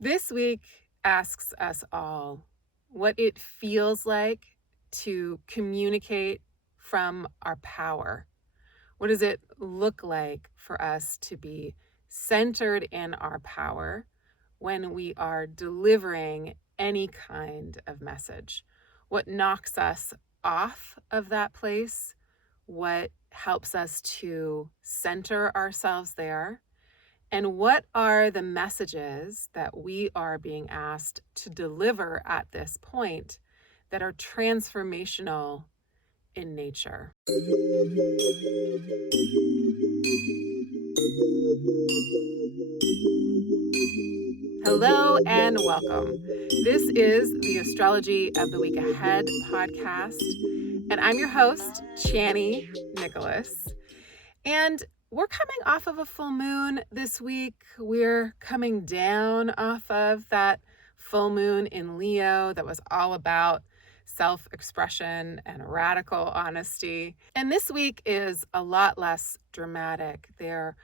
This week asks us all what it feels like to communicate from our power. What does it look like for us to be centered in our power when we are delivering any kind of message? What knocks us off of that place? What helps us to center ourselves there? And what are the messages that we are being asked to deliver at this point that are transformational in nature? Hello and welcome. This is the Astrology of the Week Ahead podcast, and I'm your host, Chani Nicholas. And we're coming off of a full moon this week. We're coming down off of that full moon in Leo that was all about self-expression and radical honesty. And this week is a lot less dramatic. There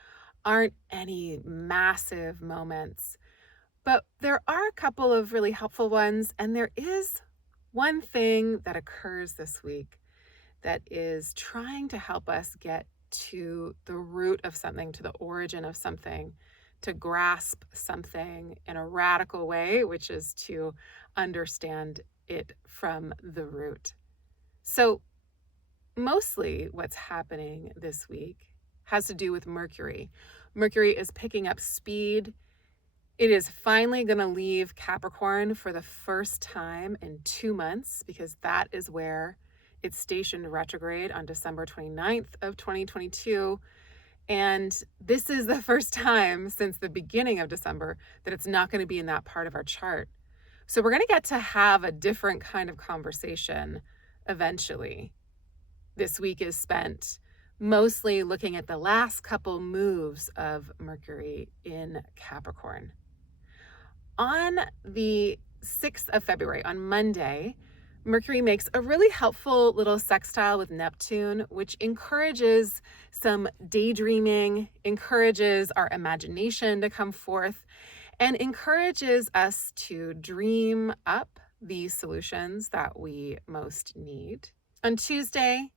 aren't any massive moments, but there are a couple of really helpful ones. And there is one thing that occurs this week that is trying to help us get to the root of something, to the origin of something, to grasp something in a radical way, which is to understand it from the root. So mostly what's happening this week has to do with Mercury. Mercury is picking up speed. It is finally going to leave Capricorn for the first time in 2 months, because that is where it's stationed retrograde on December 29th of 2022. And this is the first time since the beginning of December that it's not going to be in that part of our chart. So we're going to get to have a different kind of conversation eventually. This week is spent mostly looking at the last couple moves of Mercury in Capricorn. On the 6th of February, on Monday, Mercury makes a really helpful little sextile with Neptune, which encourages some daydreaming, encourages our imagination to come forth, and encourages us to dream up the solutions that we most need. On Tuesday,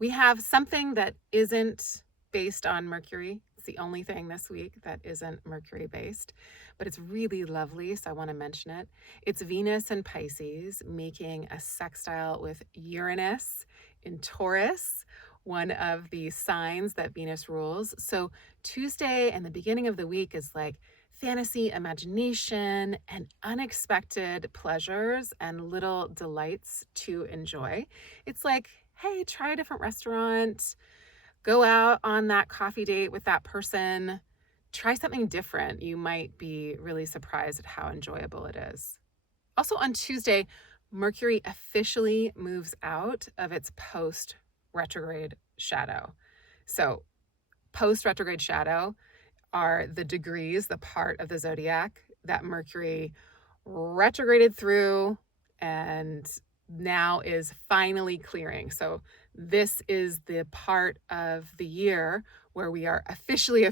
we have something that isn't based on Mercury. It's the only thing this week that isn't Mercury based, but it's really lovely, so I want to mention it. It's Venus and Pisces making a sextile with Uranus in Taurus, one of the signs that Venus rules. So Tuesday and the beginning of the week is like fantasy, imagination, and unexpected pleasures and little delights to enjoy. It's like, hey, try a different restaurant, go out on that coffee date with that person, try something different. You might be really surprised at how enjoyable it is. Also on Tuesday, Mercury officially moves out of its post-retrograde shadow. So post-retrograde shadow are the degrees, the part of the zodiac that Mercury retrograded through and now is finally clearing. So this is the part of the year where we are officially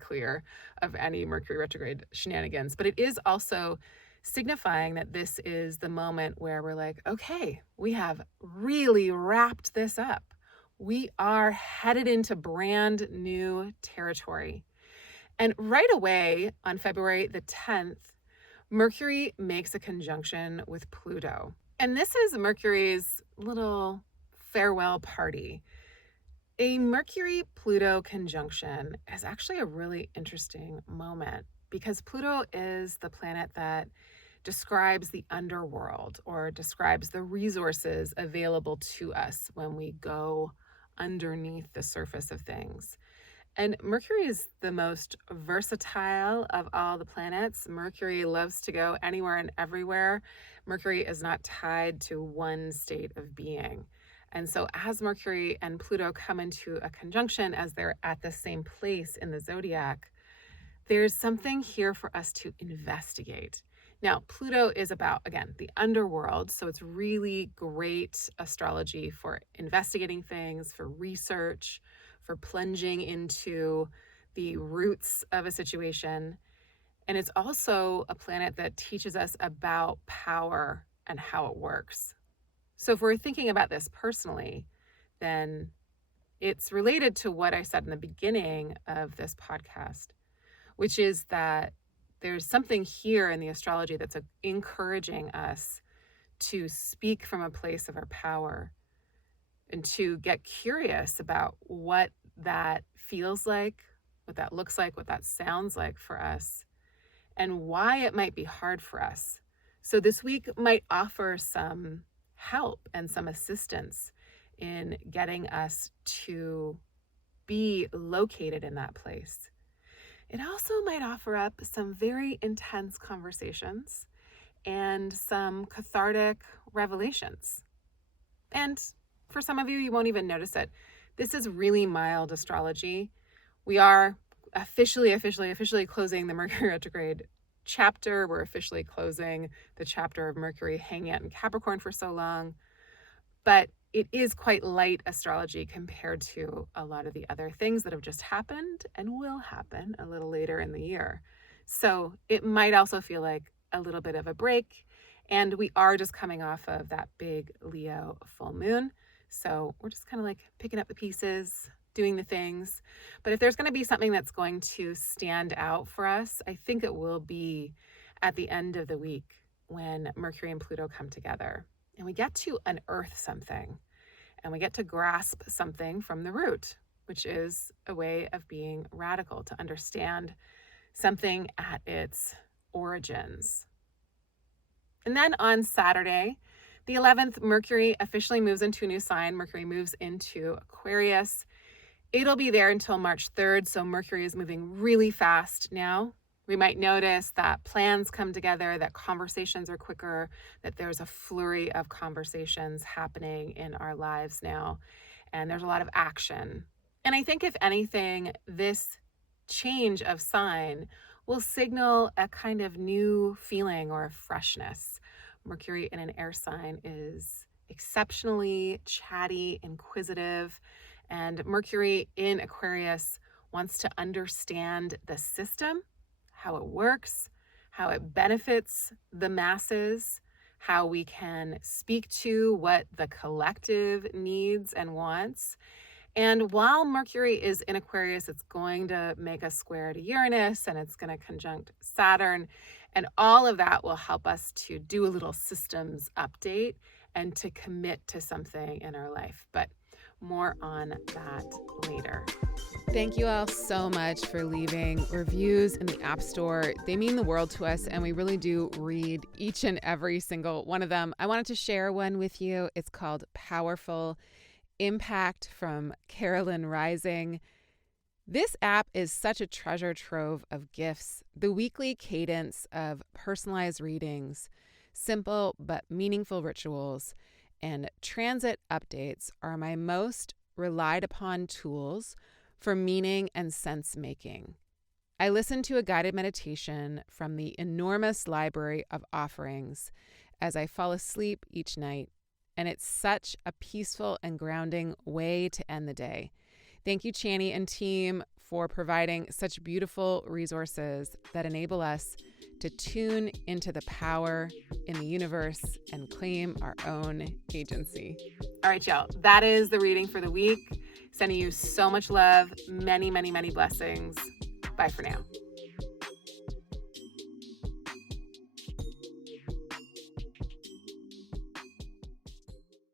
clear of any Mercury retrograde shenanigans. But it is also signifying that this is the moment where we're like, okay, we have really wrapped this up. We are headed into brand new territory. And right away on February the 10th, Mercury makes a conjunction with Pluto. And this is Mercury's little farewell party. A Mercury-Pluto conjunction is actually a really interesting moment because Pluto is the planet that describes the underworld or describes the resources available to us when we go underneath the surface of things. And Mercury is the most versatile of all the planets. Mercury loves to go anywhere and everywhere. Mercury is not tied to one state of being. And so as Mercury and Pluto come into a conjunction, as they're at the same place in the zodiac, there's something here for us to investigate. Now, Pluto is about, again, the underworld. So it's really great astrology for investigating things, for research, for plunging into the roots of a situation. And it's also a planet that teaches us about power and how it works. So if we're thinking about this personally, then it's related to what I said in the beginning of this podcast, which is that there's something here in the astrology that's encouraging us to speak from a place of our power and to get curious about what that feels like, what that looks like, what that sounds like for us, and why it might be hard for us. So this week might offer some help and some assistance in getting us to be located in that place. It also might offer up some very intense conversations and some cathartic revelations. And for some of you, you won't even notice it. This is really mild astrology. We are officially closing the Mercury retrograde chapter. We're officially closing the chapter of Mercury hanging out in Capricorn for so long. But it is quite light astrology compared to a lot of the other things that have just happened and will happen a little later in the year. So it might also feel like a little bit of a break. And we are just coming off of that big Leo full moon. So we're just kind of like picking up the pieces, doing the things. But if there's going to be something that's going to stand out for us, I think it will be at the end of the week when Mercury and Pluto come together. And we get to unearth something, and we get to grasp something from the root, which is a way of being radical, to understand something at its origins. And then on Saturday, the 11th, Mercury officially moves into a new sign. Mercury moves into Aquarius. It'll be there until March 3rd, so Mercury is moving really fast now. We might notice that plans come together, that conversations are quicker, that there's a flurry of conversations happening in our lives now, and there's a lot of action. And I think if anything, this change of sign will signal a kind of new feeling or a freshness. Mercury in an air sign is exceptionally chatty, inquisitive, and Mercury in Aquarius wants to understand the system, how it works, how it benefits the masses, how we can speak to what the collective needs and wants. And while Mercury is in Aquarius, it's going to make a square to Uranus, and it's going to conjunct Saturn. And all of that will help us to do a little systems update and to commit to something in our life. But more on that later. Thank you all so much for leaving reviews in the App Store. They mean the world to us, and we really do read each and every single one of them. I wanted to share one with you. It's called Powerful Impact from Carolyn Rising. This app is such a treasure trove of gifts. The weekly cadence of personalized readings, simple but meaningful rituals, and transit updates are my most relied upon tools for meaning and sense making. I listen to a guided meditation from the enormous library of offerings as I fall asleep each night, and it's such a peaceful and grounding way to end the day. Thank you, Chani and team, for providing such beautiful resources that enable us to tune into the power in the universe and claim our own agency. All right, y'all, that is the reading for the week. Sending you so much love, many, many, many blessings. Bye for now.